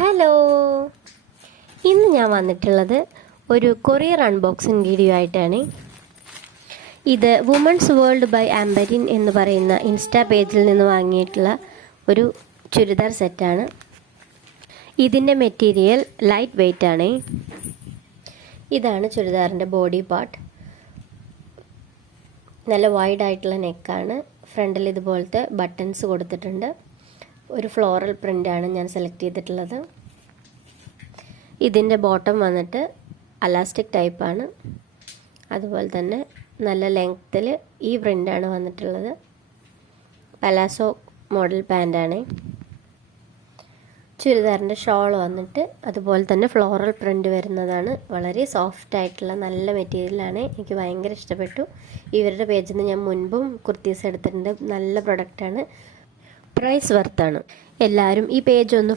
Hello, ഇന്ന് ഞാൻ വന്നിട്ടുള്ളത് ഒരു കൊറിയർ അൺബോക്സിങ് വീഡിയോ ആയിട്ടാണ്. ഇത് വുമൺസ് വേൾഡ് ബൈ ആംബരിൻ എന്ന് പറയുന്ന ഇൻസ്റ്റാ പേജിൽ നിന്ന് വാങ്ങിയിട്ടുള്ള ഒരു ചുരിദാർ സെറ്റാണ്. ഇതിൻ്റെ മെറ്റീരിയൽ ലൈറ്റ് വെയ്റ്റ് ആണ്. ഇതാണ് ചുരിദാറിൻ്റെ ബോഡി പാർട്ട്. നല്ല വൈഡ് ആയിട്ടുള്ള നെക്കാണ്. ഫ്രണ്ടിൽ ഇതുപോലത്തെ ബട്ടൺസ് കൊടുത്തിട്ടുണ്ട്. ഒരു ഫ്ലോറൽ പ്രിൻ്റാണ് ഞാൻ സെലക്ട് ചെയ്തിട്ടുള്ളത്. ഇതിൻ്റെ ബോട്ടം വന്നിട്ട് അലാസ്റ്റിക് ടൈപ്പാണ്. അതുപോലെ തന്നെ നല്ല ലെങ്ത്തിൽ ഈ പ്രിൻ്റാണ് വന്നിട്ടുള്ളത്. പലാസോ മോഡൽ പാൻ്റാണ്. ചുരിദാറിൻ്റെ ഷോൾ വന്നിട്ട് അതുപോലെ തന്നെ ഫ്ലോറൽ പ്രിൻ്റ് വരുന്നതാണ്. വളരെ സോഫ്റ്റ് ആയിട്ടുള്ള നല്ല മെറ്റീരിയലാണ്. എനിക്ക് ഭയങ്കര ഇഷ്ടപ്പെട്ടു. ഇവരുടെ പേജിൽ നിന്ന് ഞാൻ മുൻപും കുർത്തീസ് എടുത്തിട്ടുണ്ട്. നല്ല പ്രൊഡക്റ്റാണ്. പ്രൈസ് വർത്താണ്. എല്ലാവരും ഈ പേജ് ഒന്ന്